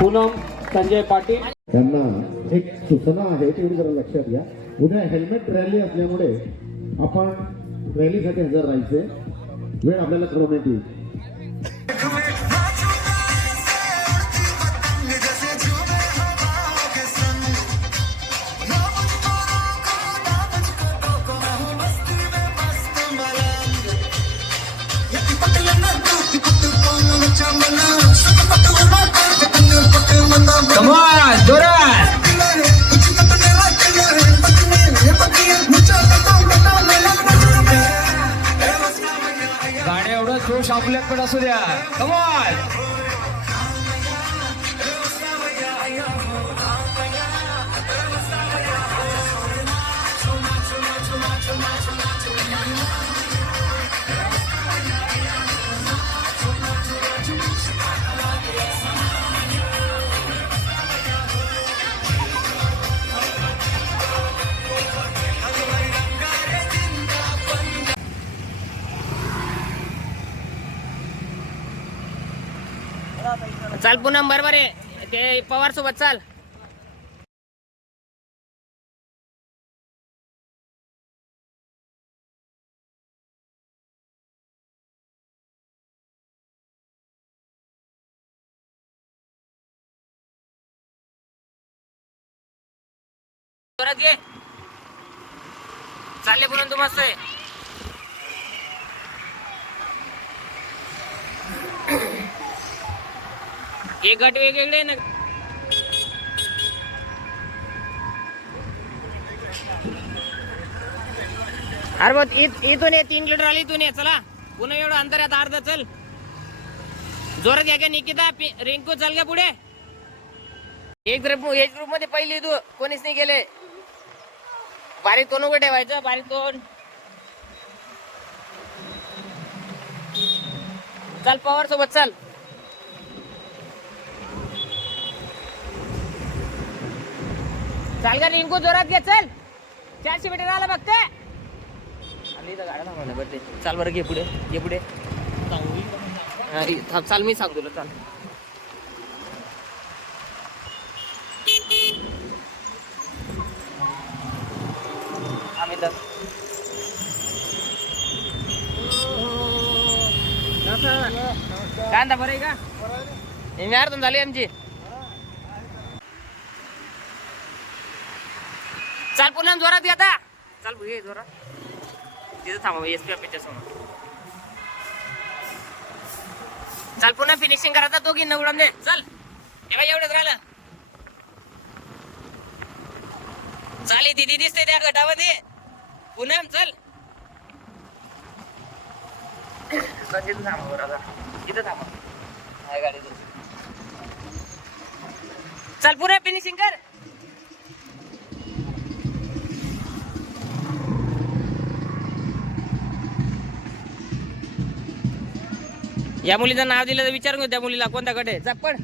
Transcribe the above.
पूनम संजय पाटील त्यांना एक सूचना आहे तेवढी जरा लक्षात घ्या. उद्या हेल्मेट रॅली असल्यामुळे आपण रॅलीसाठी हजर राहायचे. वेळ आपल्याला कळवण्यात येईल. Come on, जोरात. गाड्या एवढं जोश आपल्याकडे असू द्या. Come on. चाल पूनम बरोबर आहे. ते पवार सोबत चाल. जोरात घे. चालले पूनम तू मस्त आहे. हे गट वेगवेगळे ना. अरे बघ इथून ये 3 किलोमीटर आली. इथून ये. चला पुन्हा एवढं अंतर आहे. अर्धा चल. जोरात घ्या का निकिता रिंकू चल का पुढे. एज ग्रुप मध्ये पहिली तू कोणीच नाही गेले. बारीक तोंड उघड ठेवायचं. बारीक तोंड. चल पवार सोबत चल. चाल का रिंकू जोरात घे. चल 400 मीटर आला बघते. गाड्या थांबवल्या बरं. चाल बरं घे पुढे. घे पुढे. चाल मी सांग तुला. चाल आम्ही तर कांदा बरं आहे का. मी अर्धून झाली आमची. चाल पुन्हा जोरात घे आता. चाल घे जोरात. तिथं थांबा एसपी ऑफिसच्या समोर. चाल पुन्हा फिनिशिंग करायचा. तो घेऊन उडून दे. चल हे बाई एवढंच राहिलं. चाल दिदी दिसते त्या गटामध्ये. पुन्हा चल. तिथं थांबा बरं आता. तिथं थांबा गाडी. चल पुन्हा फिनिशिंग कर. या मुलीचं नाव दिलं तर विचारून घेऊ. त्या मुलीला कोणता गट आहे. जा पण